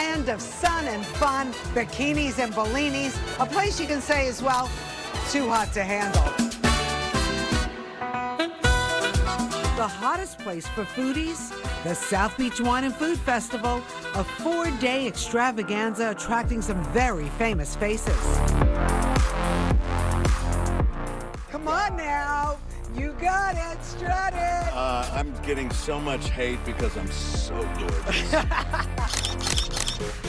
land of sun and fun, bikinis and bellinis, a place you can say is, well, too hot to handle. The hottest place for foodies, the South Beach Wine and Food Festival, a 4-day extravaganza attracting some very famous faces. Come on now, you got it, strut it. I'm getting so much hate because I'm so gorgeous.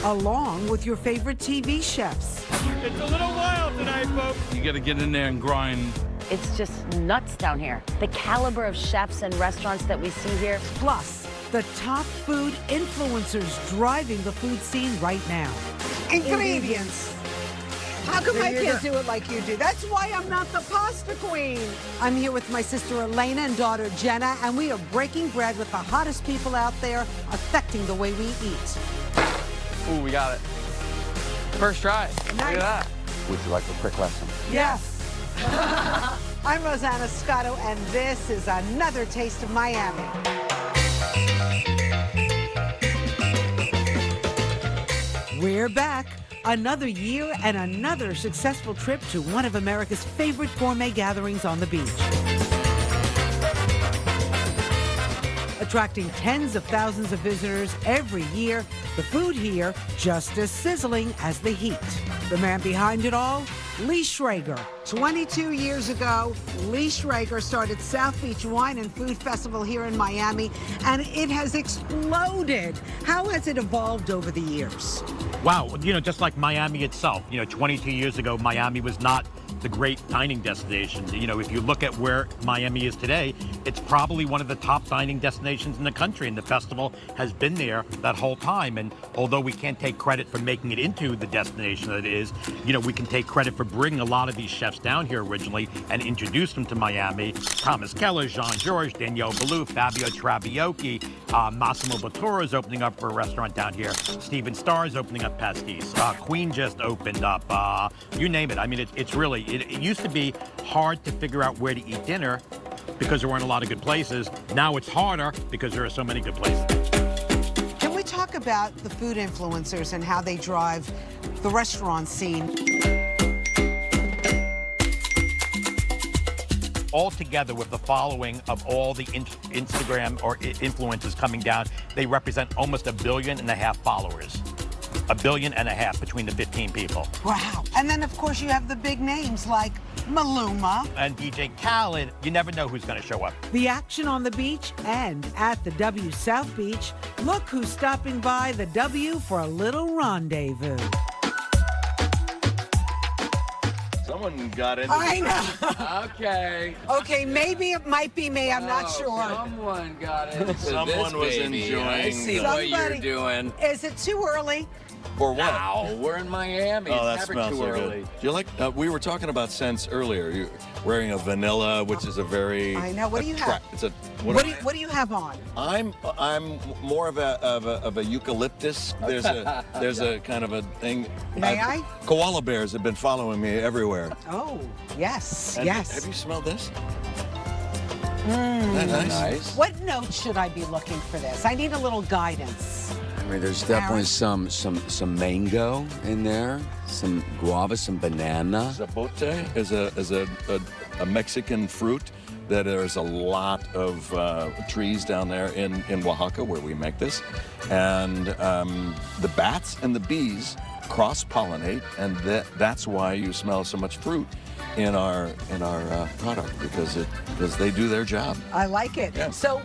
Along with your favorite TV chefs. It's a little wild tonight, folks. You got to get in there and grind. It's just nuts down here. The caliber of chefs and restaurants that we see here. Plus, the top food influencers driving the food scene right now. Ingredients. How come I can't do it like you do? That's why I'm not the pasta queen. I'm here with my sister Elena and daughter Jenna, and we are breaking bread with the hottest people out there, affecting the way we eat. Ooh, we got it. First try. Nice. Look at that. Would you like a quick lesson? Yes. I'm Rosanna Scotto, and this is another taste of Miami. We're back. Another year and another successful trip to one of America's favorite gourmet gatherings on the beach. Attracting tens of thousands of visitors every year, the food here just as sizzling as the heat. The man behind it all, Lee Schrager. 22 years ago, Lee Schrager started South Beach Wine and Food Festival here in Miami, and it has exploded. How has it evolved over the years? Wow, just like Miami itself, 22 years ago, Miami was not the great dining destination. If you look at where Miami is today, it's probably one of the top dining destinations in the country, and the festival has been there that whole time. And although we can't take credit for making it into the destination that it is, we can take credit for bringing a lot of these chefs down here originally and introduce them to Miami. Thomas Keller, Jean-Georges, Danielle Ballou, Fabio Trabiocchi, Massimo Bottura is opening up for a restaurant down here. Steven Starr is opening up Pastis. Queen just opened up. You name it. I mean, it's really, it used to be hard to figure out where to eat dinner because there weren't a lot of good places. Now it's harder because there are so many good places. Can we talk about the food influencers and how they drive the restaurant scene? All together with the following of all the Instagram or influencers coming down, they represent almost 1.5 billion followers. 1.5 billion between the 15 people. Wow. And then, of course, you have the big names like Maluma. And DJ Khaled. You never know who's going to show up. The action on the beach and at the W South Beach. Look who's stopping by the W for a little rendezvous. Someone got in. I know. Okay. Okay, maybe it might be me. I'm not sure. Someone got it. Someone was enjoying. I see what you're doing. Is it too early? For what? Wow, we're in Miami. Oh, that it's never smells too so early. good. Do you like? We were talking about scents earlier. You're wearing a vanilla, which is a very. I know. What do you have? It's a. What do you have on? I'm more of a eucalyptus. There's a kind of a thing. May I? Koala bears have been following me everywhere. Oh, yes, And yes. Have you smelled this? Isn't that nice? What notes should I be looking for this? I need a little guidance. I mean, there's definitely some mango in there, some guava, some banana. Zapote is a Mexican fruit that there's a lot of trees down there in Oaxaca where we make this. And the bats and the bees cross-pollinate, and that's why you smell so much fruit in our product, because they do their job. I like it. Yeah. So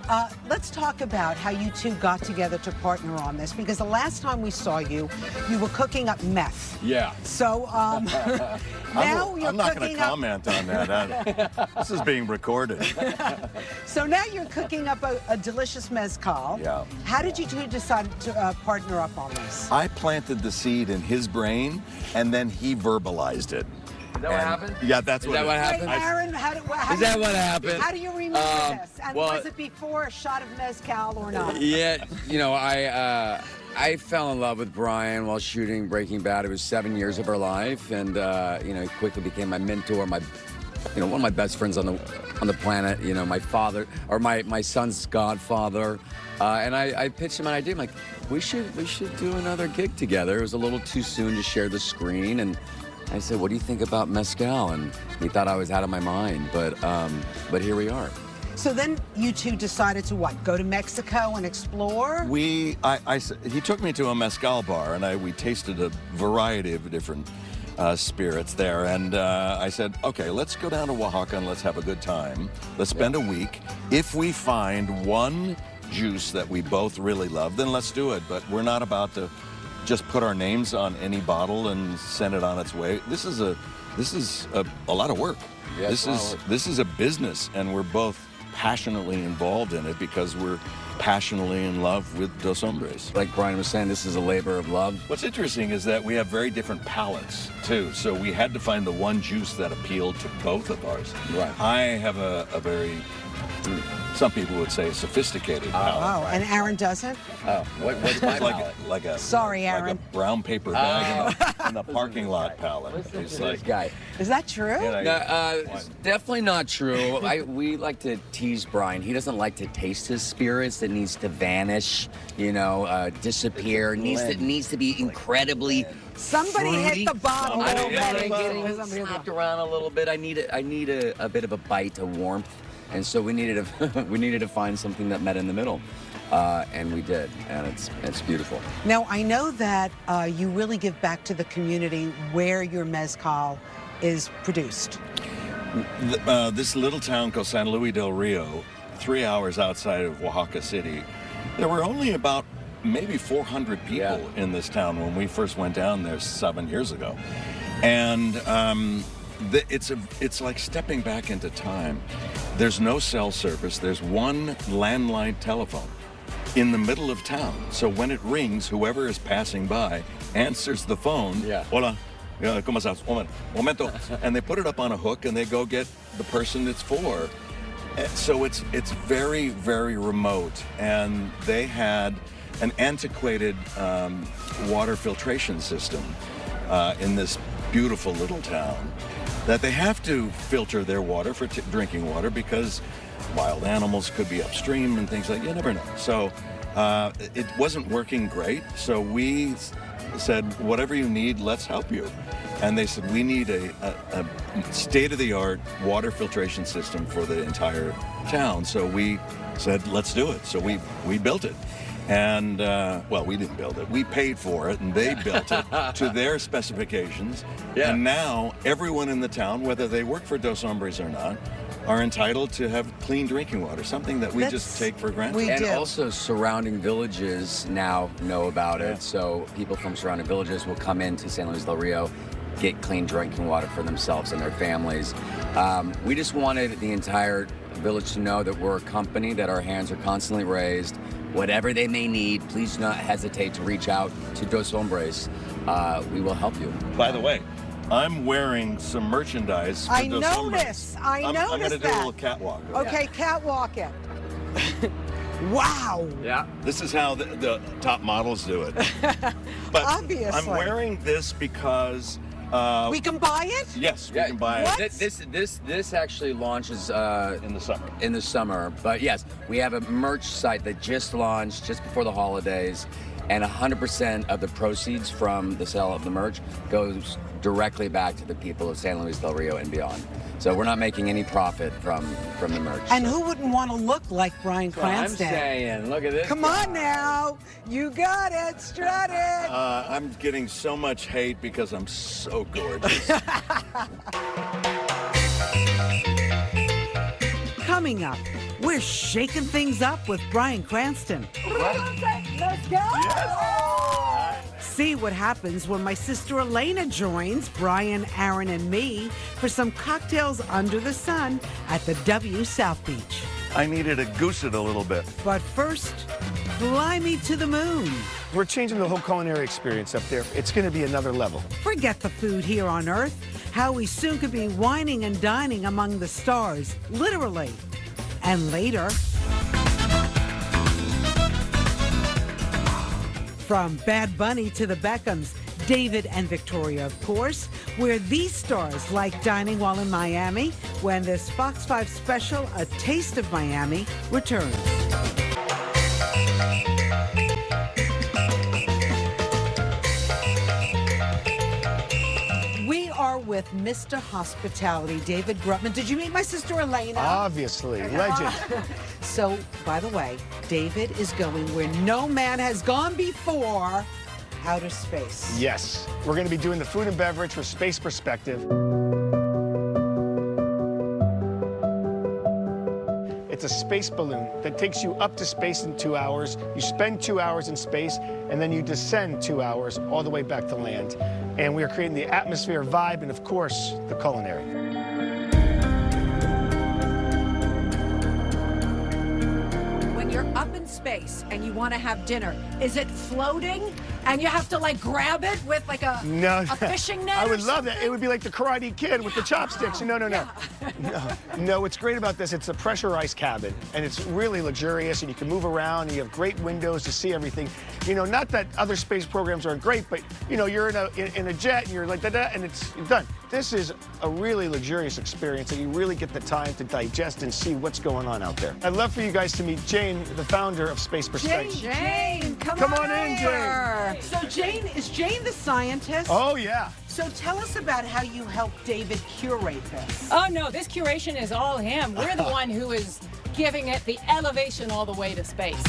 let's talk about how you two got together to partner on this, because the last time we saw you, you were cooking up meth. Yeah. So now you're I'm not going cooking to comment on that. This is being recorded. So now you're cooking up a delicious mezcal. Yeah. How did you two decide to partner up on this? I planted the seed in his brain, and then he verbalized it. Is that what happened? Yeah, that's Is that what happened? Wait, Aaron, Is that what happened? How do you remember this? And well, was it before a shot of mezcal or not? Yeah, I fell in love with Brian while shooting Breaking Bad. It was 7 years of our life, and he quickly became my mentor, my one of my best friends on the planet. My father or my son's godfather, and I pitched him an idea. I'm like, we should do another gig together. It was a little too soon to share the screen, and I said, what do you think about mezcal? And he thought I was out of my mind, but here we are. So then you two decided to what? Go to Mexico and explore? He took me to a mezcal bar, and we tasted a variety of different spirits there. And I said, okay, let's go down to Oaxaca and let's have a good time. Let's spend a week. If we find one juice that we both really love, then let's do it. But we're not about to just put our names on any bottle and send it on its way. This is a lot of work. Yeah, This is a business, and we're both passionately involved in it because we're passionately in love with Dos Hombres. Like Brian was saying, this is a labor of love. What's interesting is that we have very different palates, too. So we had to find the one juice that appealed to both of ours. Right. I have a very, some people would say, sophisticated palate. Oh, and Aaron doesn't? Oh, what's my palate? Like a Sorry, Aaron. like a brown paper bag in the parking lot palate. It's like, Guy. Is that true? It's definitely not true. We like to tease Brian. He doesn't like to taste his spirits. It needs to vanish, disappear. Needs to be incredibly Somebody fruity. hit the bottle. I don't mind Somebody getting hit the bottle. slapped around a little bit. I need a bit of a bite, a warmth, and so we needed to find something that met in the middle, and we did, and it's beautiful. Now, I know that you really give back to the community where your mezcal is produced. This little town called San Luis del Rio, 3 hours outside of Oaxaca City, there were only about maybe 400 people in this town when we first went down there 7 years ago. And it's like stepping back into time. There's no cell service. There's one landline telephone in the middle of town. So when it rings, whoever is passing by answers the phone. Yeah. Hola. ¿Cómo estás? Momento. And they put it up on a hook and they go get the person it's for. So it's very, very remote. And they had an antiquated water filtration system in this beautiful little town that they have to filter their water for drinking water because wild animals could be upstream and things like that. You never know. So it wasn't working great. So we said, whatever you need, let's help you. And they said, we need a state-of-the-art water filtration system for the entire town. So we said, let's do it. So we built it. And, well, we didn't build it. We paid for it, and they built it to their specifications. Yeah. And now everyone in the town, whether they work for Dos Hombres or not, are entitled to have clean drinking water, something that we just take for granted. And also surrounding villages now know about it. So people from surrounding villages will come into San Luis del Rio, get clean drinking water for themselves and their families. We just wanted the entire village to know that we're a company, that our hands are constantly raised. Whatever they may need, please do not hesitate to reach out to Dos Hombres. We will help you. By the way, I'm wearing some merchandise for Dos Hombres. I noticed I'm going to do a little catwalk. Okay, catwalk it. Wow. Yeah. This is how the top models do it. But Obviously. I'm wearing this because... we can buy it? Yes, we can buy it. This actually launches In the summer. in the summer. But yes, we have a merch site that just launched just before the holidays, and 100% of the proceeds from the sale of the merch goes directly back to the people of San Luis del Rio and beyond. So we're not making any profit from the merch. And who wouldn't want to look like Brian Cranston? I'm saying, look at this. Come on now. You got it. Strut it. I'm getting so much hate because I'm so gorgeous. Coming up, we're shaking things up with Brian Cranston. Let's go. See what happens when my sister Elena joins Brian, Aaron, and me for some cocktails under the sun at the W South Beach. I needed to goose it a little bit. But first, fly me to the moon. We're changing the whole culinary experience up there. It's going to be another level. Forget the food here on Earth. How we soon could be wining and dining among the stars, literally. And later, from Bad Bunny to the Beckhams, David and Victoria, of course, where these stars like dining while in Miami when this Fox 5 special, A Taste of Miami, returns. We are with Mr. Hospitality, David Grutman. Did you meet my sister Elena? Obviously, legend. So, by the way, David is going where no man has gone before, outer space. Yes, we're going to be doing the food and beverage for Space Perspective. It's a space balloon that takes you up to space in 2 hours. You spend 2 hours in space, and then you descend 2 hours all the way back to land. And we are creating the atmosphere, vibe, and of course, the culinary. When you're up in space and you want to have dinner, is it floating and you have to like grab it with like a fishing net? I would or love that. something? It would be like the Karate Kid with the chopsticks. No. No, what's great about this, it's a pressurized cabin, and it's really luxurious, and you can move around, and you have great windows to see everything. You know, not that other space programs aren't great, but, you know, you're in a jet, and you're like that, and it's done. This is a really luxurious experience, and you really get the time to digest and see what's going on out there. I'd love for you guys to meet Jane, the founder of Space Perspective. Jane, come on in, Jane. So is Jane the scientist? Oh, yeah. So tell us about how you helped David curate this. Oh, no, this curation is all him. We're the one who is giving it the elevation all the way to space.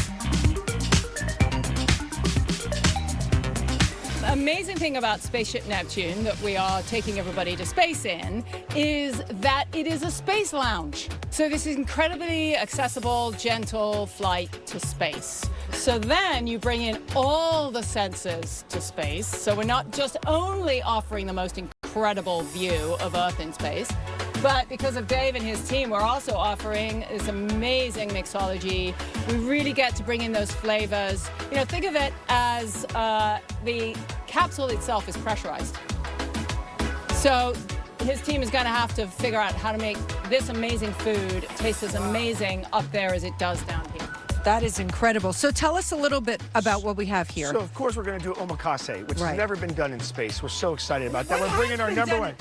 The amazing thing about Spaceship Neptune that we are taking everybody to space in is that it is a space lounge. So this is incredibly accessible, gentle flight to space. So then you bring in all the senses to space. So we're not just only offering the most incredible view of Earth in space, but because of Dave and his team, we're also offering this amazing mixology. We really get to bring in those flavors. You know, think of it as the capsule itself is pressurized. So his team is going to have to figure out how to make this amazing food taste as amazing up there as it does down here. That is incredible. So tell us a little bit about what we have here. So, of course, we're going to do omakase, which Right. has never been done in space. We're so excited about that. We're bringing our number one.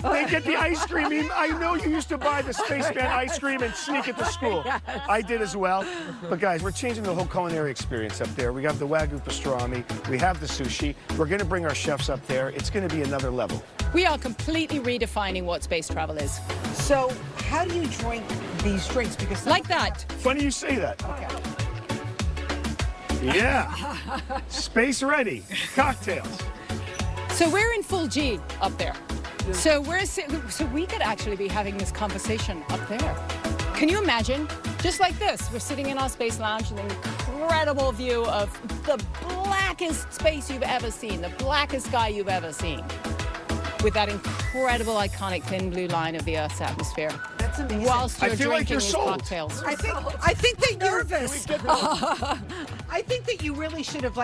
They get the ice cream. I know you used to buy the spaceman ice cream and sneak it to school. I did as well. But guys, we're changing the whole culinary experience up there. We have the Wagyu pastrami. We have the sushi. We're going to bring our chefs up there. It's going to be another level. We are completely redefining what space travel is. So how do you drink these drinks? Because Like that. Funny you say that. Yeah. Space ready. Cocktails. So we're in full G up there. So we could actually be having this conversation up there. Can you imagine? Just like this, we're sitting in our space lounge with an incredible view of the blackest space you've ever seen, the blackest sky you've ever seen, with that incredible, iconic thin blue line of the Earth's atmosphere. That's amazing. Whilst you're I feel like drinking you're these sold. cocktails. I think that you're nervous. I think that you really should have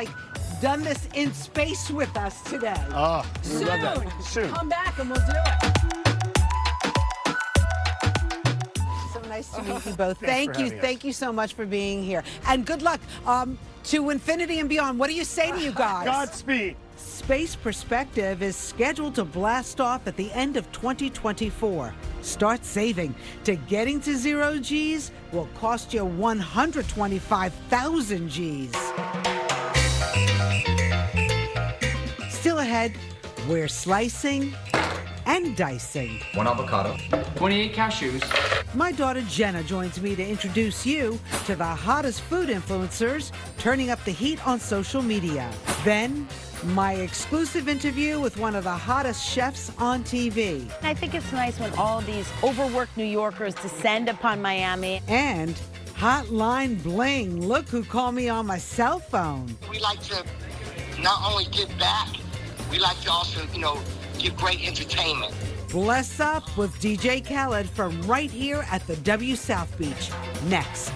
done this in space with us today. Oh, we love that. Soon. Come back and we'll do it. So nice to meet you both. Thanks for having us. Thank you so much for being here. And good luck to infinity and beyond. What do you say to you guys? Godspeed. Space Perspective is scheduled to blast off at the end of 2024. Start saving. To getting to 0 G's will cost you 125,000 G's. Still ahead, we're slicing and dicing. 1 avocado, 28 cashews. My daughter Jenna joins me to introduce you to the hottest food influencers turning up the heat on social media. Then, my exclusive interview with one of the hottest chefs on TV. I think it's nice when all these overworked New Yorkers descend upon Miami. And Hotline Bling. Look who called me on my cell phone. We like to not only give back, we like to also, give great entertainment. Bless Up with DJ Khaled from right here at the W South Beach. Next.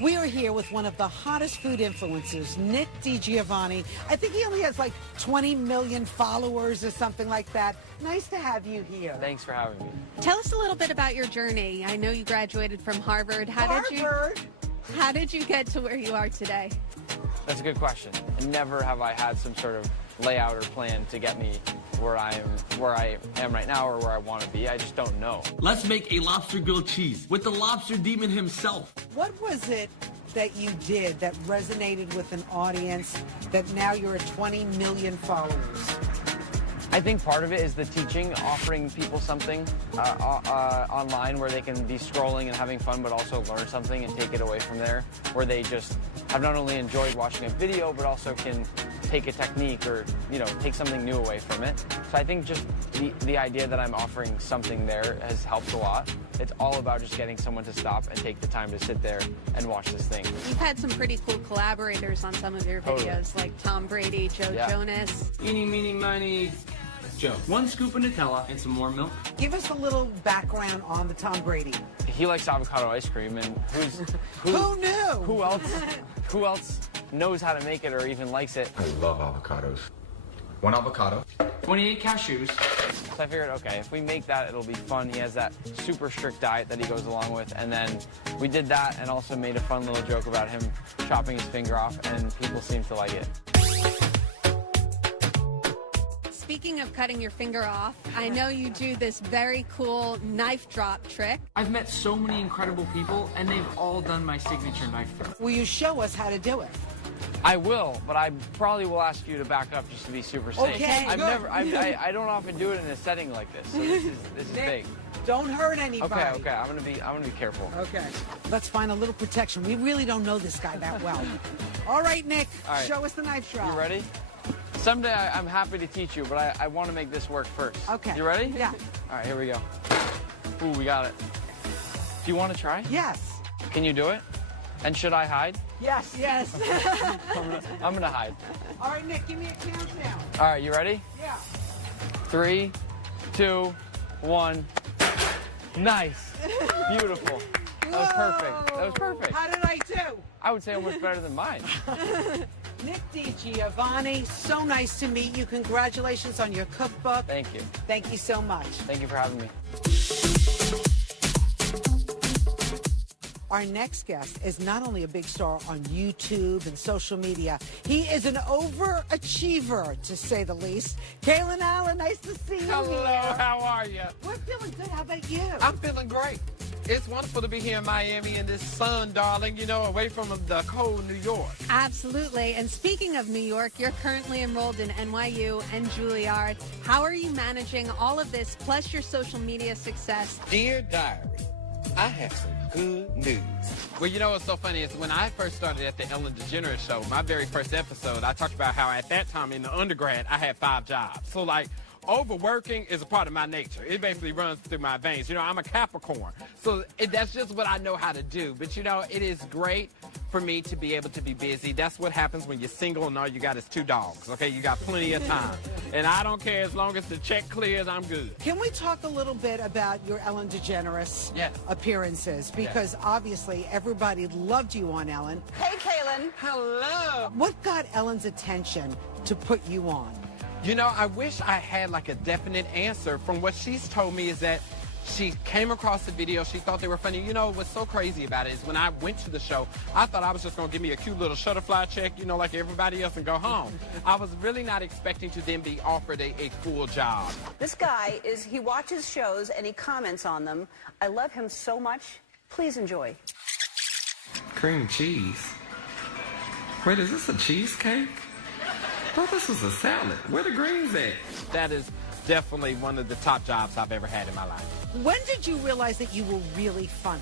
We are here with with one of the hottest food influencers, Nick DiGiovanni. I think he only has like 20 million followers or something like that. Nice to have you here. Thanks for having me. Tell us a little bit about your journey. I know you graduated from Harvard. How did you get to where you are today? That's a good question. Never have I had some sort of layout or plan to get me where I am right now or where I want to be. I just don't know. Let's make a lobster grilled cheese with the lobster demon himself. What was it that you did that resonated with an audience that now you're at 20 million followers? I think part of it is the teaching, offering people something online where they can be scrolling and having fun, but also learn something and take it away from there, where they just have not only enjoyed watching a video, but also can take a technique or, you know, take something new away from it. So I think just the idea that I'm offering something there has helped a lot. It's all about just getting someone to stop and take the time to sit there and watch this thing. You've had some pretty cool collaborators on some of your videos, like Tom Brady, Joe Jonas. Eeny, meeny, miny, Joe. 1 scoop of Nutella and some more milk. Give us a little background on the Tom Brady. He likes avocado ice cream, and who knew? Who else knows how to make it or even likes it? I love avocados. 1 avocado. 28 cashews. So I figured, okay, if we make that, it'll be fun. He has that super strict diet that he goes along with, and then we did that and also made a fun little joke about him chopping his finger off, and people seem to like it. Speaking of cutting your finger off, I know you do this very cool knife drop trick. I've met so many incredible people, and they've all done my signature knife drop. Will you show us how to do it? I will, but I probably will ask you to back up just to be super safe. Okay, I don't often do it in a setting like this, so this is big. Don't hurt anybody. Okay, I'm gonna be careful. Okay. Let's find a little protection. We really don't know this guy that well. All right, Nick, show us the knife drop. You ready? Someday I'm happy to teach you, but I want to make this work first. Okay. You ready? Yeah. All right, here we go. Ooh, we got it. Do you want to try? Yes. Can you do it? And should I hide? Yes. Yes. I'm gonna hide. All right, Nick, give me a countdown. All right, you ready? Yeah. 3, 2, 1. Nice. Beautiful. That was perfect. That was perfect. How did I do? I would say almost better than mine. Nick DiGiovanni, so nice to meet you. Congratulations on your cookbook. Thank you. Thank you so much. Thank you for having me. Our next guest is not only a big star on YouTube and social media, he is an overachiever, to say the least. Kaylin Allen, nice to see you. Hello, how are you? We're feeling good. How about you? I'm feeling great. It's wonderful to be here in Miami in this sun, darling, you know, away from the cold New York. Absolutely. And speaking of New York, you're currently enrolled in NYU and Juilliard. How are you managing all of this, plus your social media success? Dear Diary, I have some good news. Well, you know what's so funny is when I first started at the Ellen DeGeneres show, my very first episode, I talked about how at that time in the undergrad, I had 5 jobs. So like, overworking is a part of my nature. It basically runs through my veins. You know, I'm a Capricorn. So that's just what I know how to do. But, you know, it is great for me to be able to be busy. That's what happens when you're single and all you got is 2 dogs, okay? You got plenty of time. And I don't care, as long as the check clears, I'm good. Can we talk a little bit about your Ellen DeGeneres appearances? Because obviously everybody loved you on Ellen. Hey, Kaylin. Hello. What got Ellen's attention to put you on? You know, I wish I had like a definite answer. From what she's told me is that she came across the video, she thought they were funny. You know, what's so crazy about it is when I went to the show, I thought I was just gonna give me a cute little shutterfly check, you know, like everybody else and go home. I was really not expecting to then be offered a full job. This guy he watches shows and he comments on them. I love him so much. Please enjoy. Cream cheese. Wait, is this a cheesecake? I thought this was a salad. Where the greens at? That is definitely one of the top jobs I've ever had in my life. When did you realize that you were really funny?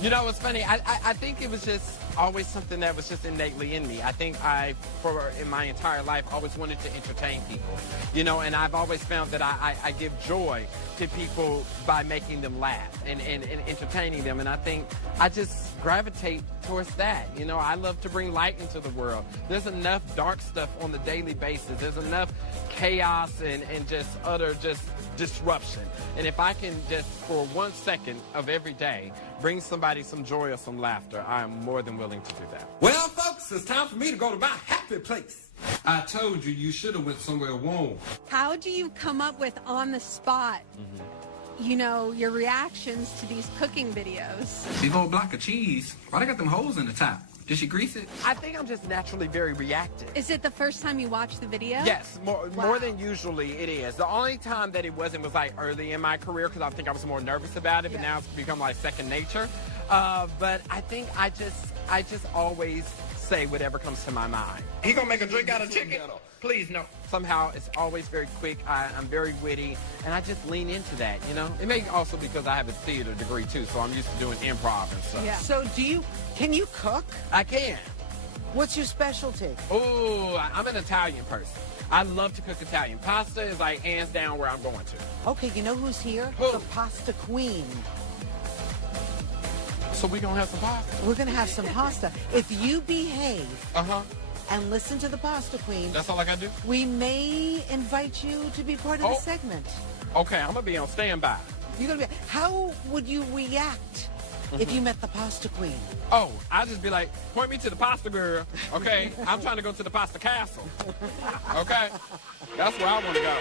You know, it's funny. I think it was just always something that was just innately in me. I think in my entire life, always wanted to entertain people. You know, and I've always found that I give joy to people by making them laugh and entertaining them. And I think I just gravitate towards that. You know, I love to bring light into the world. There's enough dark stuff on the daily basis. There's enough chaos and just utter disruption. And if I can just, for 1 second of every day, bring somebody some joy or some laughter, I am more than willing to do that. Well, folks, it's time for me to go to my happy place. I told you you should have went somewhere warm. How do you come up with on the spot, you know, your reactions to these cooking videos? Big old block of cheese. Why they got them holes in the top? Did she grease it? I think I'm just naturally very reactive. Is it the first time you watched the video? Yes, more than usually it is. The only time that it wasn't was like early in my career because I think I was more nervous about it, but now it's become like second nature. But I think I just always say whatever comes to my mind. He gonna make a drink out of chicken? Please, no. Somehow it's always very quick. I'm very witty, and I just lean into that, you know? It may also because I have a theater degree too, so I'm used to doing improv and stuff. Yeah. So can you cook? I can. What's your specialty? Oh, I'm an Italian person. I love to cook Italian. Pasta is like hands down where I'm going to. Okay, you know who's here? Who? The pasta queen. So we're gonna have some pasta? We're gonna have some pasta. If you behave and listen to the pasta queen. That's all I gotta do? We may invite you to be part of the segment. Okay, I'm gonna be on standby. You're gonna be. How would you react if you met the pasta queen? Oh, I'll just be like, point me to the pasta girl, okay? I'm trying to go to the pasta castle, okay? That's where I want to go.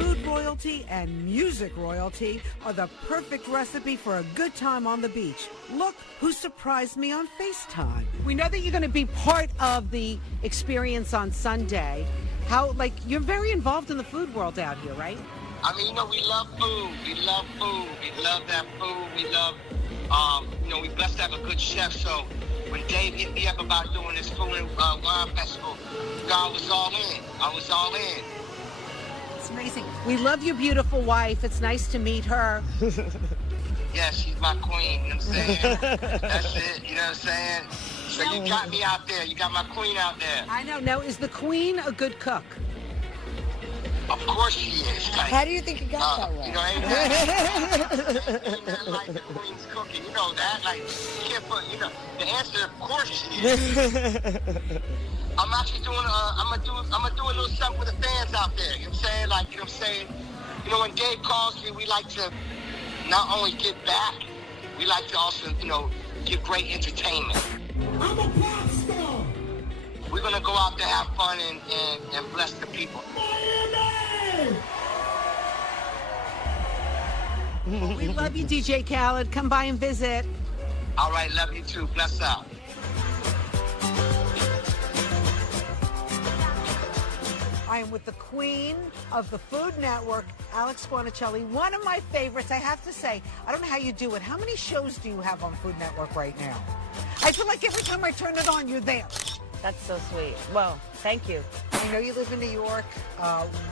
Food royalty and music royalty are the perfect recipe for a good time on the beach. Look who surprised me on FaceTime. We know that you're going to be part of the experience on Sunday. You're very involved in the food world out here, right? I mean, you know, we love food. We love food. We love that food. We love, you know, we blessed to have a good chef. So when Dave hit me up about doing this food and wine festival, God was all in. I was all in. It's amazing. We love your beautiful wife. It's nice to meet her. Yeah, she's my queen. You know what I'm saying? That's it. You know what I'm saying? So you got me out there. You got my queen out there. I know. Now, is the queen a good cook? Of course she is. Like, how do you think you got that way? You know, ain't that like the queen's cooking? You know that? Like, you can't put, you know, the answer, of course she is. I'm actually doing, I'm gonna do a little something with the fans out there. You know what I'm saying? Like, you know what I'm saying? You know, when Dave calls me, we like to not only give back, we like to also, you know, give great entertainment. I'm a pop star. We're gonna go out there, have fun, and bless the people. We love you, DJ Khaled. Come by and visit. All right, love you too. Bless out. I am with the queen of the Food Network, Alex Guanicelli. One of my favorites, I have to say. I don't know how you do it. How many shows do you have on Food Network right now? I feel like every time I turn it on, you're there. That's so sweet. Well, thank you. I know you live in New York.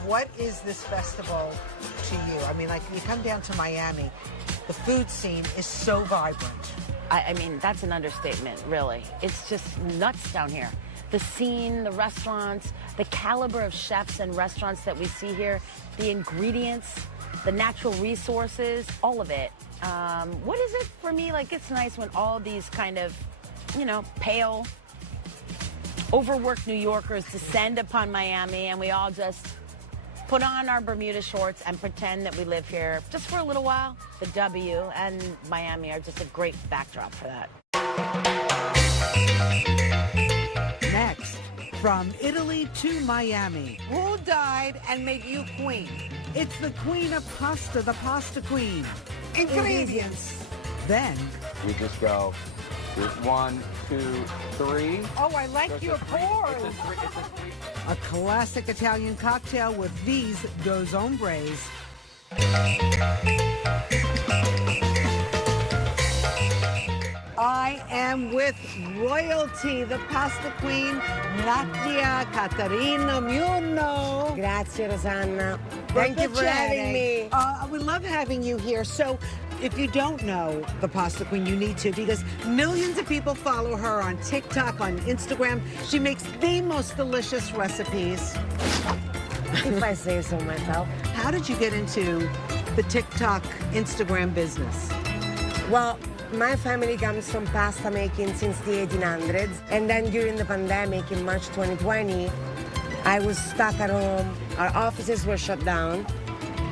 What is this festival to you? I mean, like, you come down to Miami, the food scene is so vibrant. I mean, that's an understatement, really. It's just nuts down here. The scene, the restaurants, the caliber of chefs and restaurants that we see here, the ingredients, the natural resources, all of it. What is it for me? Like, it's nice when all these kind of, you know, pale, overworked New Yorkers descend upon Miami and we all just put on our Bermuda shorts and pretend that we live here just for a little while. The W and Miami are just a great backdrop for that. Next, from Italy to Miami, who died and made you queen? It's the queen of pasta, the pasta queen. Ingredients. Then, We just go 1, 2, 3. oh, I like your pour. It's a 3. A classic Italian cocktail with these Dos Hombres. I am with royalty, the pasta queen, Nadia Caterina Muno. Grazie, Rosanna. Thank you for having me. We love having you here. So, if you don't know the pasta queen, you need to, because millions of people follow her on TikTok, on Instagram. She makes the most delicious recipes. If I say so myself. How did you get into the TikTok, Instagram business? Well, my family comes from pasta making since the 1800s. And then during the pandemic in March 2020, I was stuck at home. Our offices were shut down.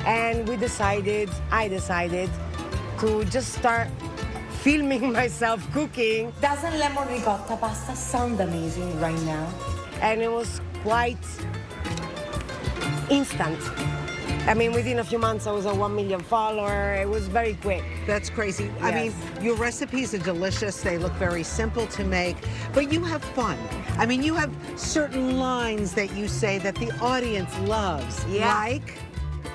And I decided to just start filming myself cooking. Doesn't lemon ricotta pasta sound amazing right now? And it was quite instant. I mean, within a few months, I was a 1 million follower. It was very quick. That's crazy. Yes. I mean, your recipes are delicious. They look very simple to make, but you have fun. I mean, you have certain lines that you say that the audience loves. Yeah. Like?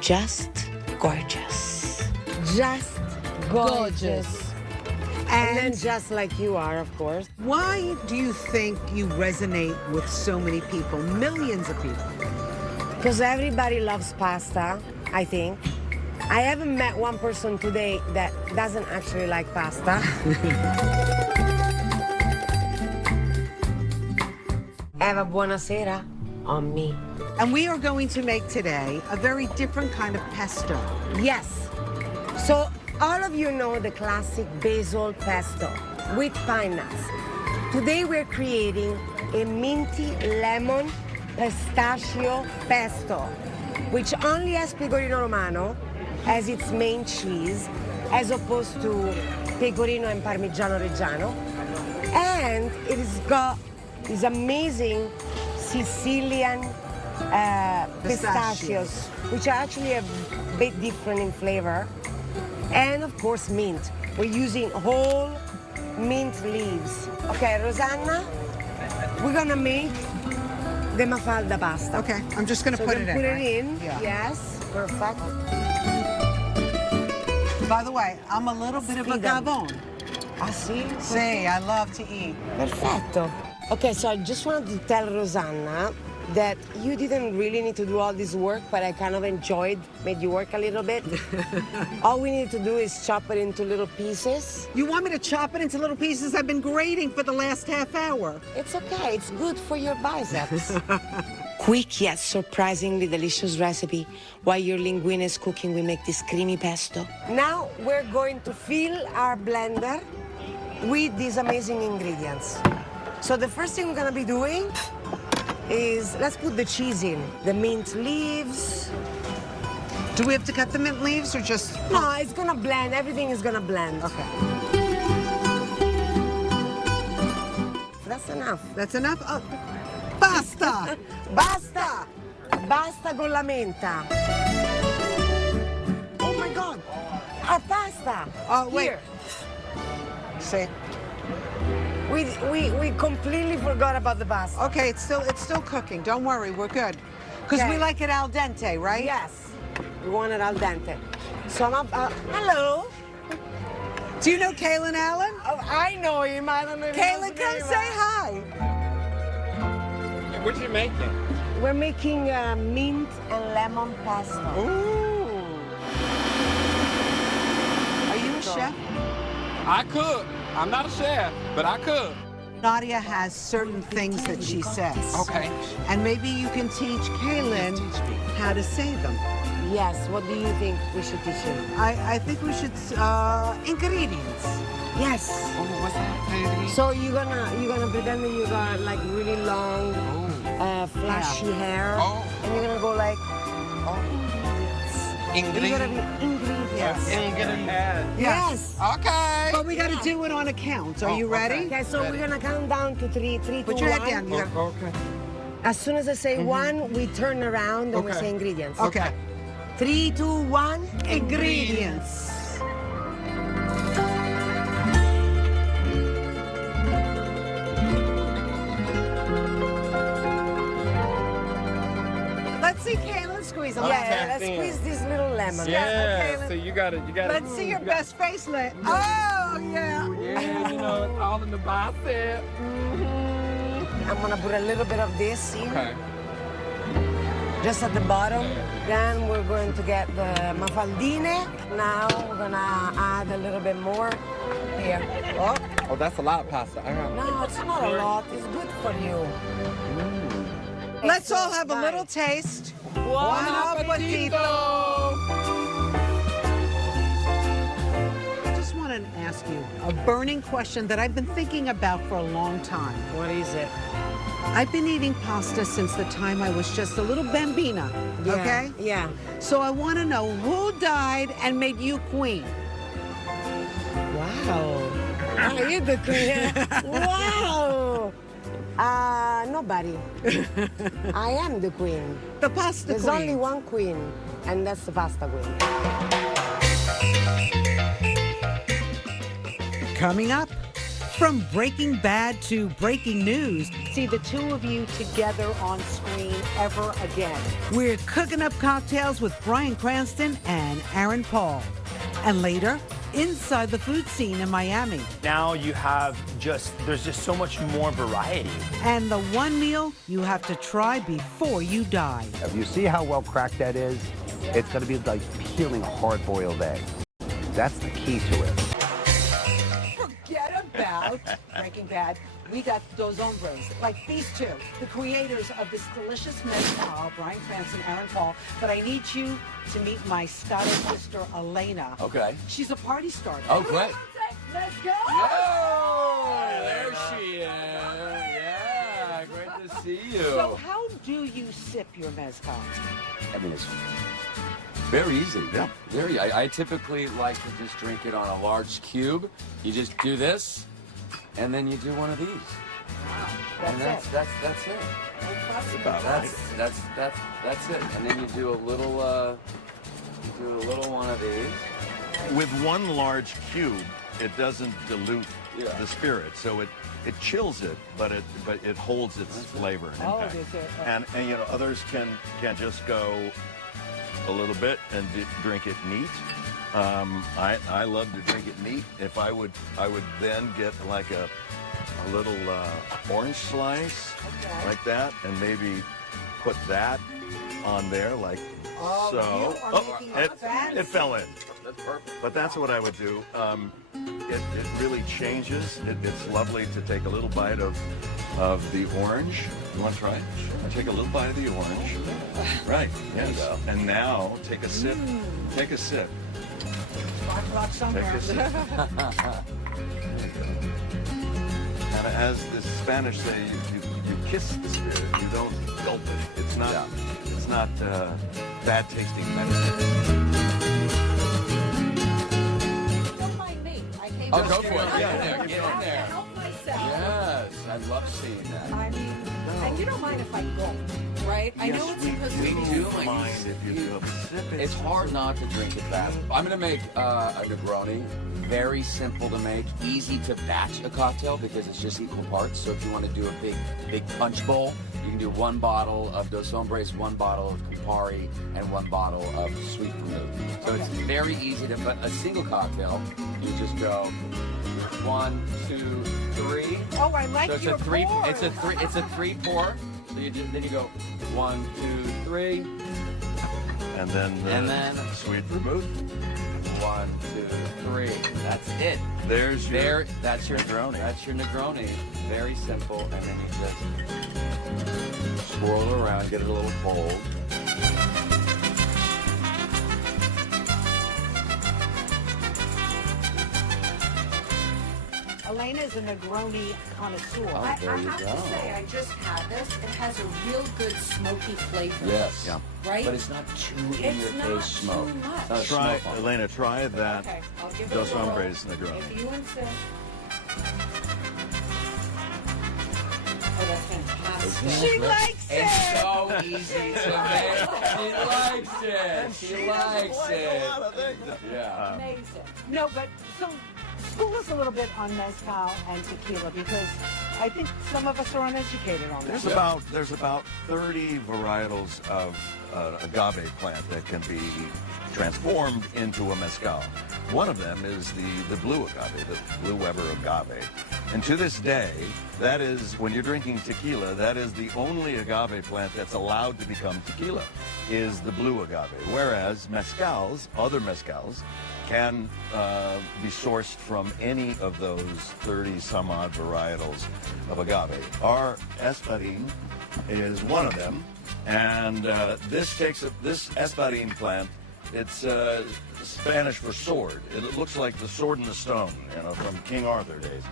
Just gorgeous. Just gorgeous. And then just like you are, of course. Why do you think you resonate with so many people, millions of people? Because everybody loves pasta, I think. I haven't met one person today that doesn't actually like pasta. Have a buonasera on me. And we are going to make today a very different kind of pesto. Yes. So all of you know the classic basil pesto with pine nuts. Today we're creating a minty lemon pistachio pesto, which only has pecorino romano as its main cheese, as opposed to pecorino and parmigiano reggiano. And it has got these amazing Sicilian pistachios, which are actually a bit different in flavor. And of course, mint. We're using whole mint leaves. Okay, Rosanna, we're gonna make the mafalda pasta. Okay, I'm just gonna put it in. Put it right? in. Yeah. Yes, perfect. By the way, I'm a little bit of a gabon. Ah, sì? Say, I love to eat. Perfetto. Okay, so I just wanted to tell Rosanna that you didn't really need to do all this work, but I kind of made you work a little bit. All we need to do is chop it into little pieces. You want me to chop it into little pieces? I've been grating for the last half hour. It's okay, it's good for your biceps. Quick yet surprisingly delicious recipe. While your linguine is cooking, we make this creamy pesto. Now we're going to fill our blender with these amazing ingredients. So the first thing we're gonna be doing is, let's put the cheese in. The mint leaves. Do we have to cut the mint leaves or just? No, it's gonna blend. Everything is gonna blend. Okay. That's enough. That's enough? Oh, basta! Basta! Basta con la menta. Oh my God! Our pasta! Oh, wait. Here. See? We completely forgot about the pasta. Okay, it's still cooking. Don't worry, we're good. Because we like it al dente, right? Yes. We want it al dente. So I'm up. Hello. Do you know Kaylin Allen? Oh, I know him. I don't know if Kaylin, come say hi. What you making? We're making mint and lemon pasta. Ooh. Are you a chef? I cook. I'm not a chef, but I cook. Nadia has certain things that she says. Okay. And maybe you can teach Kaylin how to say them. Yes. What do you think we should teach him? I think we should ingredients. Yes. Oh, what's that? So you're gonna pretend that you got like really long, flashy hair, and you're gonna go like. Ingredients. You're gonna be ingredients. Ingredients. Yes. Okay. But we got to do it on a count. Are you ready? Okay, so we're gonna count down to three, Put two, your head one. down. You gotta- Okay. As soon as I say one, we turn around and we Okay. say ingredients. Okay. 3, 2, 1. Ingredients. Let's see Kaylin squeeze a lemon. Yeah, let's squeeze this little lemon. Yeah. Okay, So you gotta. Let's see your best face lit. Oh, yeah. Yeah, you know, it's all in the bicep. I'm gonna put a little bit of this in. Okay. Just at the bottom. Then we're going to get the mafaldine. Now we're gonna add a little bit more here. Oh, Oh, that's a lot of pasta. I got. no, it's not a lot. It's good for you. Let's all have a little taste. Buon appetito. I just want want to ask you a burning question that I've been thinking about for a long time. What is it? I've been eating pasta since the time I was just a little bambina, Yeah, okay? yeah. So I want to know who died and made you queen? Wow. Are you the queen? Wow. Nobody. I am the queen. The pasta There's queen. only one queen, and that's the pasta queen. Coming up, from Breaking Bad to breaking news, see the two of you together on screen ever again. We're cooking up cocktails with Bryan Cranston and Aaron Paul. And later, inside the food scene in Miami. Now you have there's just so much more variety. And the one meal you have to try before you die. If you see how well cracked that is, it's going to be like peeling a hard-boiled egg. That's the key to it. Forget about Breaking Bad. We got Dos Hombres, like these two, the creators of this delicious mezcal, Bryan Cranston, Aaron Paul. But I need you to meet my Scotto sister, Elena. Okay. She's a party starter. Oh, great. Let's go. Oh, there she is. Yeah, great to see you. So how do you sip your mezcal? I mean, it's very easy. Yeah. Very. I typically like to just drink it on a large cube. You just do this, and then you do one of these. Wow. And that's it. That's it. And then you do a little one of these. With one large cube, it doesn't dilute the spirit, so it chills it, but it holds its flavor and impact. And you know, others can just go a little bit and drink it neat. I love to drink it neat. If I would then get like a little orange slice like that, and maybe put that on there like so. It fell in. That's perfect. But that's what I would do. It really changes. It's lovely to take a little bite of the orange. You want to try it? Sure. Take a little bite of the orange. Right. Yes. And now take a sip. Take a sip. Take a sip. And as the Spanish say, you kiss the spirit. You don't gulp it. It's not bad tasting medicine. Oh, go for it. Yeah, Get in there. Help myself. Yes, I love seeing that. I mean, and you don't mind if I gulp, right? I know it's supposed to be. We do mind if you do. It's hard not to drink it fast. I'm gonna make a Negroni. Very simple to make, easy to batch a cocktail because it's just equal parts. So if you want to do a big punch bowl, you can do 1 bottle of Dos Hombres, 1 bottle of Campari, and 1 bottle of sweet vermouth. So it's very easy to, but a single cocktail, you just go 1, 2, 3. Oh, I like so it's your a 3. pour. It's a 3 pour. So then you go 1, 2, 3. And then sweet vermouth. 1, 2, 3. That's it. That's your Negroni. That's your Negroni. Very simple. And then you just swirl it around, get it a little cold. Elena is a Negroni connoisseur. Oh, I there you have go. to say, I just had this. It has a real good smoky flavor. Yes. Yeah. Right? But it's not too in It's your not face smoke. too much. It's not a Try, smoke on it. Elena, try that Okay, I'll give it Dos a whirl. Hombres Negroni. If you insist. Oh, that's fantastic. She likes it. It's so easy to make. She likes it. She likes it. Yeah. Amazing. No, but so school us a little bit on mezcal and tequila because I think some of us are uneducated on that. There's about 30 varietals of agave plant that can be transformed into a mezcal. One of them is the blue agave, the blue Weber agave. And to this day, that is, when you're drinking tequila, that is the only agave plant that's allowed to become tequila, is the blue agave. Whereas mezcals, other mezcals, can be sourced from any of those 30 some odd varietals of agave. Our espadín is one of them, and this espadín plant, it's Spanish for sword. It looks like the sword in the stone, you know, from King Arthur days.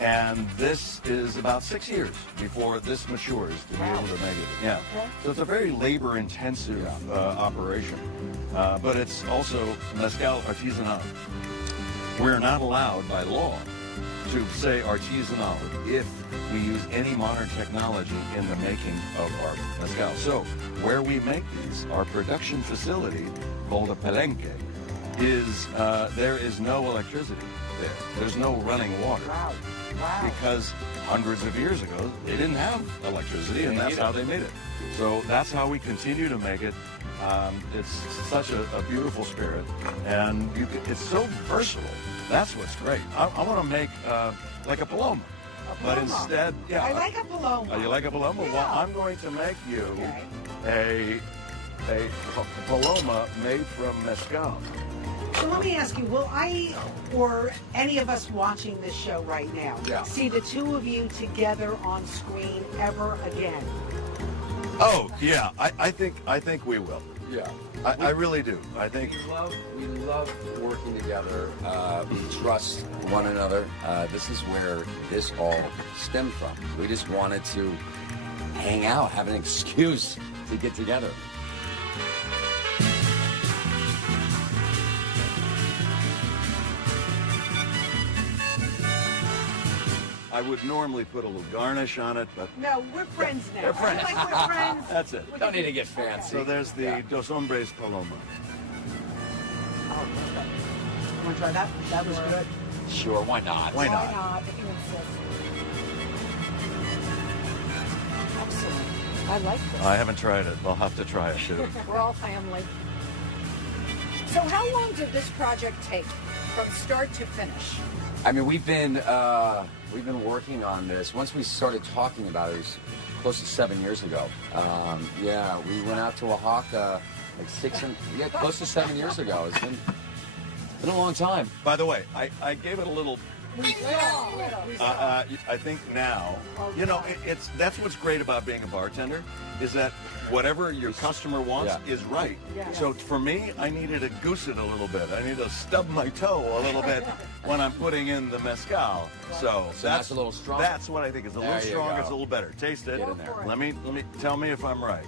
And this is about 6 years before this matures to be able to make it. Yeah. So it's a very labor-intensive operation. But it's also mezcal artisanal. We're not allowed by law to say artisanal if we use any modern technology in the making of our mezcal. So where we make these, our production facility called a palenque, is there is no electricity there. There's no running water. Because hundreds of years ago, they didn't have electricity, and that's how they made it. So that's how we continue to make it. It's such a beautiful spirit, and it's so versatile. That's what's great. I want to make like a paloma. But instead, I like a paloma. You like a paloma? Yeah. Well, I'm going to make you a paloma made from mezcal. So let me ask you, will I, or any of us watching this show right now, see the two of you together on screen ever again? Oh, yeah. I think we will. Yeah. I really do. I think we love working together. We trust one another. This is where this all stemmed from. We just wanted to hang out, have an excuse to get together. I would normally put a little garnish on it, but... No, we're friends now. They're friends. Like we're friends. That's it. Don't need to get fancy. So there's the Dos Hombres Paloma. Oh, you want to try that? That was good. Sure, why not? Why not? Why not? If you insist. Excellent. I like this. I haven't tried it. I'll have to try it, too. We're all family. So how long did this project take from start to finish? I mean, we've been working on this. Once we started talking about it, it was close to 7 years ago. Yeah, we went out to Oaxaca like close to 7 years ago. It's been a long time. By the way, I gave it a little... I think now, you know, that's what's great about being a bartender, is that whatever your customer wants is right. So for me, I needed to goose it a little bit. I need to stub my toe a little bit when I'm putting in the mezcal. So that's a little strong. That's what I think is a little stronger. It's a little better. Taste it. Get in there. Let me tell me if I'm right.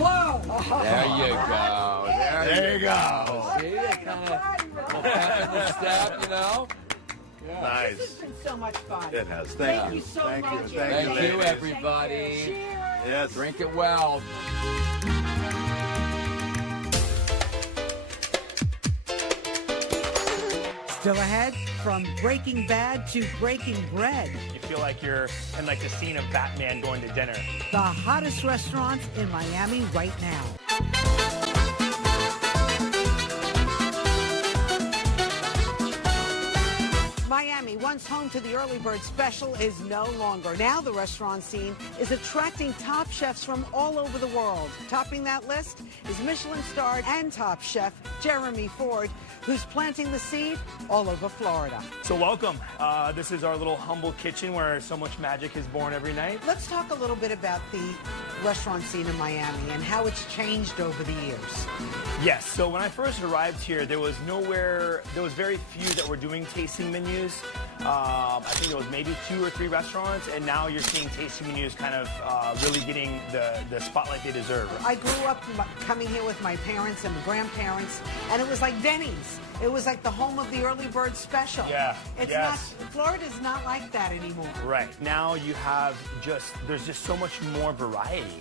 Whoa! There you go. There you go. See, it kind of pep in the step, you know. Yeah. Nice. This has been so much fun. It has. Thank you so much. Thank you, everybody. Cheers. Yes. Drink it well. Still ahead, from Breaking Bad to Breaking Bread. You feel like you're in like the scene of Batman going to dinner. The hottest restaurants in Miami right now. Miami, once home to the Early Bird Special, is no longer. Now the restaurant scene is attracting top chefs from all over the world. Topping that list is Michelin-starred and top chef Jeremy Ford, who's planting the seed all over Florida. So welcome. This is our little humble kitchen where so much magic is born every night. Let's talk a little bit about the restaurant scene in Miami and how it's changed over the years. Yes, so when I first arrived here, there was very few that were doing tasting menus. I think there was maybe 2 or 3 restaurants, and now you're seeing tasting menus kind of really getting the spotlight they deserve. I grew up coming here with my parents and my grandparents, and it was like Denny's. It was like the home of the Early Bird Special. Yeah, it's not. Florida's not like that anymore. Right. Now you have there's just so much more variety.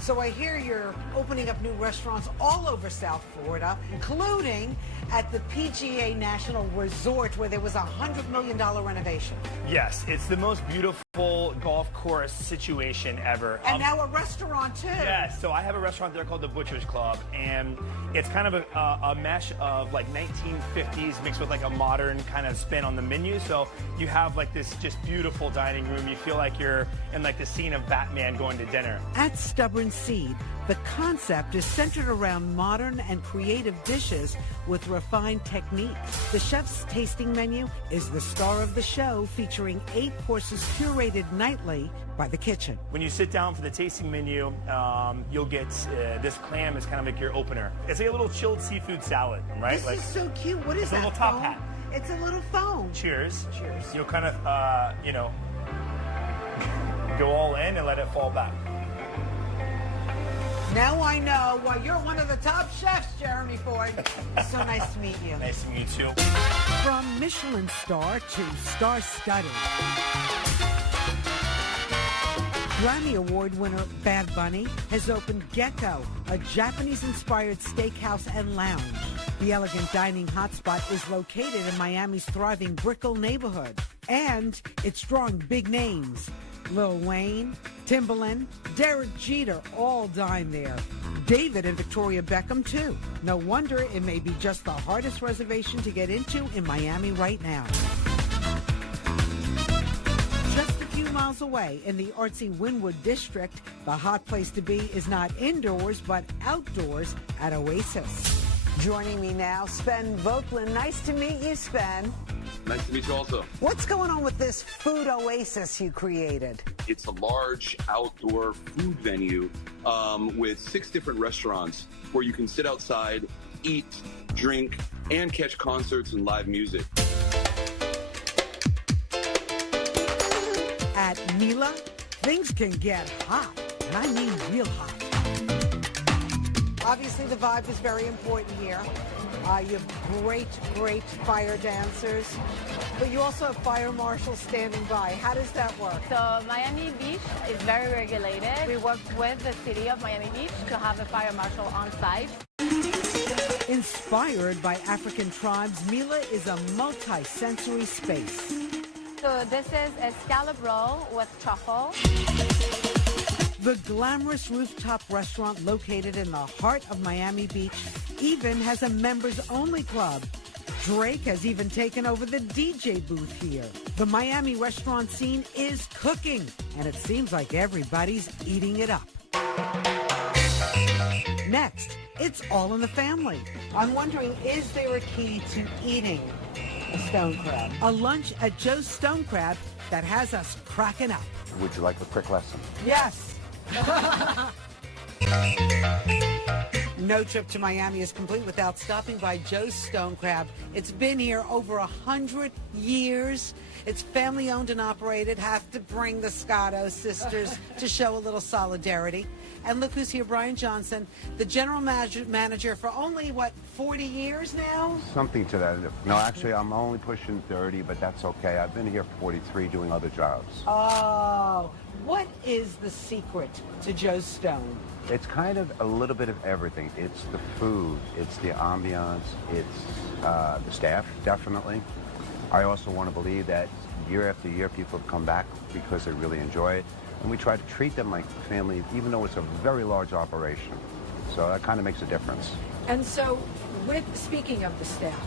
So I hear you're opening up new restaurants all over South Florida, including at the PGA National Resort, where there was a $100 million renovation. Yes, it's the most beautiful golf course situation ever. And now a restaurant, too. Yes, so I have a restaurant there called the Butcher's Club, and it's kind of a mesh of like 1950s mixed with like a modern kind of spin on the menu. So you have like this just beautiful dining room. You feel like you're in like the scene of Batman going to dinner. At Stubborn Seed, the concept is centered around modern and creative dishes with refined techniques. The chef's tasting menu is the star of the show, featuring 8 courses curated curated nightly by the kitchen. When you sit down for the tasting menu, you'll get this clam is kind of like your opener. It's like a little chilled seafood salad, right? This like, is so cute. What is it's that? a little top foam? hat. It's a little foam. Cheers. Cheers. You'll kind of, go all in and let it fall back. Now I know why you're one of the top chefs, Jeremy Ford. So nice to meet you. Nice to meet you too. From Michelin star to star-studded. Grammy Award winner Bad Bunny has opened Gecko, a Japanese-inspired steakhouse and lounge. The elegant dining hotspot is located in Miami's thriving Brickell neighborhood. And it's drawing big names. Lil Wayne, Timbaland, Derek Jeter all dine there. David and Victoria Beckham, too. No wonder it may be just the hardest reservation to get into in Miami right now. Just a few miles away in the artsy Wynwood district, the hot place to be is not indoors, but outdoors at Oasis. Joining me now, Sven Voklin. Nice to meet you, Sven. Nice to meet you also. What's going on with this food oasis you created? It's a large outdoor food venue with 6 different restaurants where you can sit outside, eat, drink, and catch concerts and live music. At Mila, things can get hot, and I mean real hot. Obviously, the vibe is very important here. You have great fire dancers, but you also have fire marshals standing by. How does that work? So Miami Beach is very regulated. We work with the city of Miami Beach to have a fire marshal on site. Inspired by African tribes, Mila is a multi-sensory space. So this is a scallop roll with truffle. The glamorous rooftop restaurant located in the heart of Miami Beach even has a members-only club. Drake has even taken over the DJ booth here. The Miami restaurant scene is cooking, and it seems like everybody's eating it up. Next, it's all in the family. I'm wondering, is there a key to eating a stone crab? A lunch at Joe's Stone Crab that has us cracking up. Would you like a quick lesson? Yes. No trip to Miami is complete without stopping by Joe's Stone Crab. It's been here over 100 years. It's family owned and operated. Have to bring the Scotto sisters to show a little solidarity. And look who's here, Brian Johnson, the general manager for only, 40 years now? Something to that. No, actually, I'm only pushing 30, but that's okay. I've been here 43 doing other jobs. Oh, what is the secret to Joe's Stone? It's kind of a little bit of everything. It's the food, it's the ambiance, it's the staff, definitely. I also want to believe that year after year people have come back because they really enjoy it. And we try to treat them like family, even though it's a very large operation. So that kind of makes a difference. And so, speaking of the staff,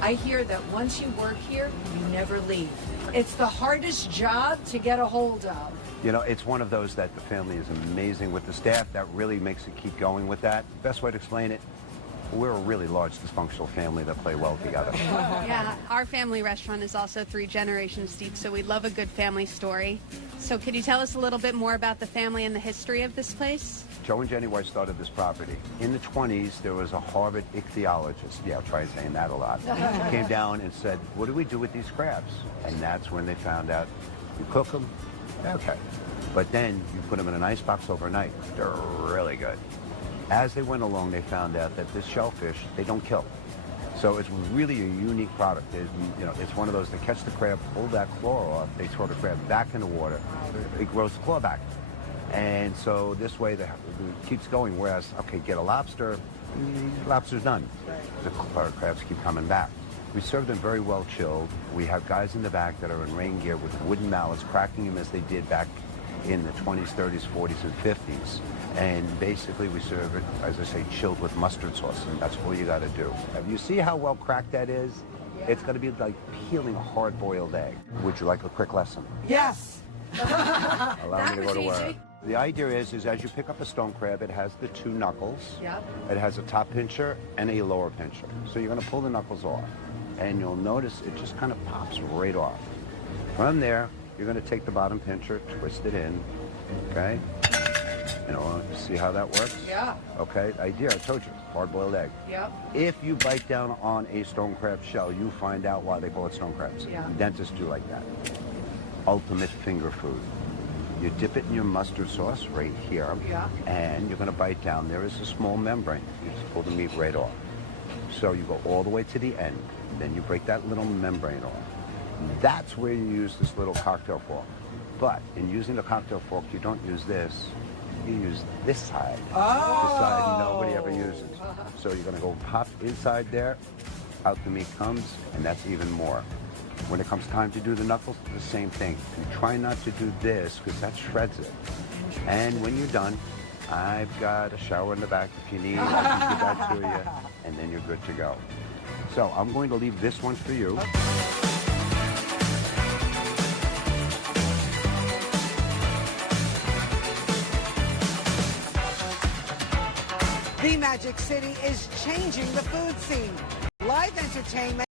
I hear that once you work here, you never leave. It's the hardest job to get a hold of. You know, it's one of those that the family is amazing with the staff. That really makes it keep going with that. Best way to explain it, we're a really large dysfunctional family that play well together. Yeah, our family restaurant is also 3 generations deep, so we love a good family story. So could you tell us a little bit more about the family and the history of this place? Joe and Jenny White started this property. In the 20s, there was a Harvard ichthyologist, yeah, try saying that a lot, came down and said, what do we do with these crabs? And that's when they found out, you cook them, okay. But then you put them in an ice box overnight. They're really good. As they went along, they found out that this shellfish, they don't kill. So it's really a unique product. It's one of those, they catch the crab, pull that claw off, they throw the crab back in the water, it grows the claw back. And so this way it keeps going, whereas, okay, get a lobster, lobster's done. The crabs keep coming back. We serve them very well chilled. We have guys in the back that are in rain gear with wooden mallets, cracking them as they did back in the 20s, 30s, 40s, and 50s. And basically we serve it, as I say, chilled with mustard sauce, and that's all you got to do. You see how well cracked that is? Yeah. It's going to be like peeling a hard-boiled egg. Would you like a quick lesson? Yes. Allow me to go to work. The idea is as you pick up a stone crab, it has the 2 knuckles. Yep. It has a top pincher and a lower pincher. So you're going to pull the knuckles off, and you'll notice it just kind of pops right off. From there, You're going to take the bottom pincher, twist it in, okay? You know, see how that works? Yeah. Okay, idea, I told you, hard-boiled egg. Yep. If you bite down on a stone crab shell, you find out why they call it stone crabs. Yeah. Dentists do like that. Ultimate finger food. You dip it in your mustard sauce right here, Yeah. and you're going to bite down. There is a small membrane. You just pull the meat right off. So you go all the way to the end. Then you break that little membrane off. That's where you use this little cocktail fork. But in using the cocktail fork, you don't use this. You use this side. Oh. This side nobody ever uses. So you're going to go pop inside there, out the meat comes, and that's even more. When it comes time to do the knuckles, the same thing. And try not to do this, because that shreds it. And when you're done, I've got a shower in the back if you need. I can give that to you, and then you're good to go. So I'm going to leave this one for you. The Magic City is changing the food scene. Live entertainment